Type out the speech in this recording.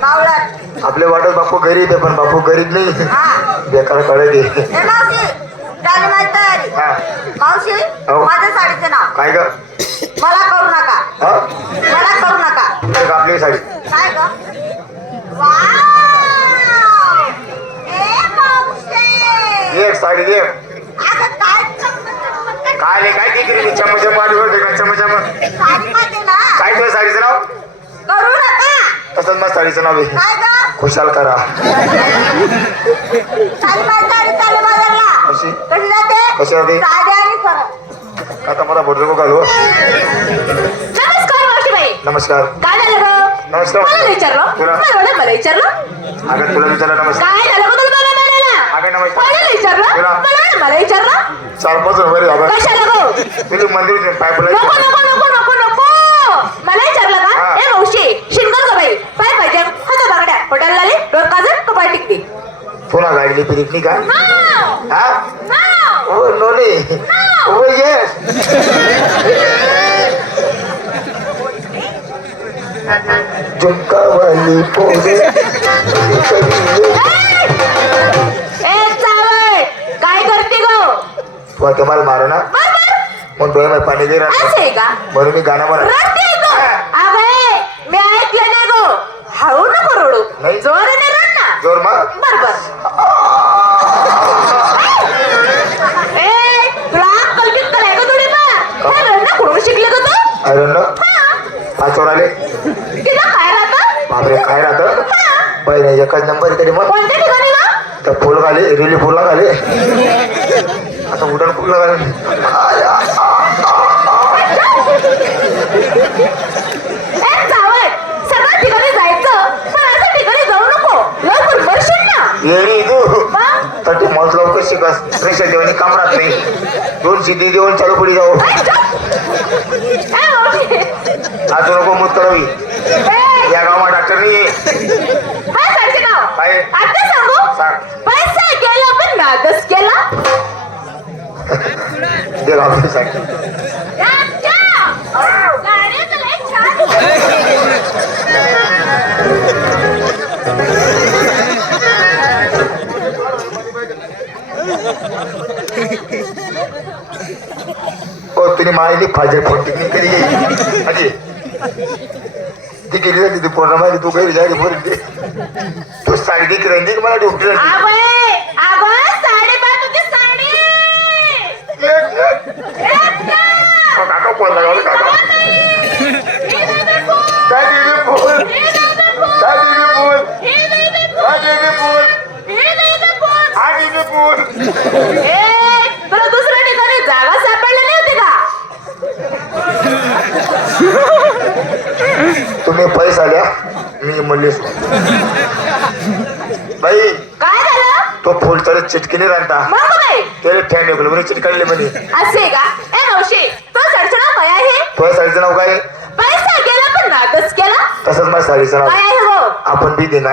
मावळत आपले वाटत बापू गरीब आहे पण बापू गरीब नाही. बेकार कळत मावशी हा. माझ्या साडीचं नाव. काय ग? मला करू नका. हा? मला करू नका. आपली साडी? काय ग? एक साडी दे काय चमक काय नाही काय दिली चमचम वाढीवर दे का? चमचम काय तुझ्या साडीचं नाव? मग साडीचं नाव आहे खुशाल करा. कशी? कशी आता मला बोलतो घालू. नमस्कार नमस्कार. झालं. मला विचारलं. अगं तुला विचारलं नमस्कार. झालं अगं नमस्कार. मला विचारलं. तुला. मला मला विचारलं? चार पाच रुपये बाबा. कशाला गो? तुझी मंदिर पाईपला नको नको नको नको नको मला विचारलं हा. का ए मावशी शिंगल ग बाई काय पाहिजे हाता बागड्या पटायला लागले डोर काजर कपाळ टिकली गाडीली पिरिक का हा ओ येस झुमका वाली पोरे काय करते गो तू आता मला मार ना मग डोळ्यामध्ये पाणी दे राहत असं आहे का म्हणून मी गाणं म्हणा रडते गो मी ऐकलं नाही गो हळू नको रडू नाही. जोराने रड ना जोर मार बर बर ए तुला अक्कल बिक्कल आहे का थोडी फार कुठून शिकले ग तू? अरे न हा. पाच आले. तिला काय राहतं? बापरे काय राहतं? पहिले एकच नंबर तरी मग. कोणत्या ठिकाणी तर फुल घाले रिली फुल घाले आता उडण फुल घाले आय, आ. ए सगळ्या ठिकाणी जायचं. पण ठिकाणी जाऊ नको. लवकर बसशील ना. येडी तर शिकस प्रेशर देवानी काम राहत नाही. दोन सिद्धी देऊन चालू पुढे जाऊ. आज नको मूत करावी. या गावात डॉक्टर नाही काय. पैसा गेला पण नादच केला. दे! हो तुम्ही माहिती फाजर फोन टिकली कधी येईल आधी ती गेली जाते ती पूर्ण माहिती तू घरी जायची पोरी तू साडी की मला डॉक्टर तुझी साडी. राजा! काका फोन लागावलं काका. हे देवी फोन. देवी फोन ए, तुला दुसऱ्या ठिकाणी जागा सापडली नाही होती का तुम्ही पैसा द्या मी म्हणलीस बाई काय झालं? तो फुल तर चिटकीने राहता मग बाई. त्याला फॅन निघलो म्हणे चिटकाडले म्हणे. असे का? ए मावशी तो सरचणा काय आहे? तुझ्या साडीचं नाव काय पैसा गेला पण केला. तसंच माझ्या साडीचं नाव. काय आहे हो? आपण बी देणार.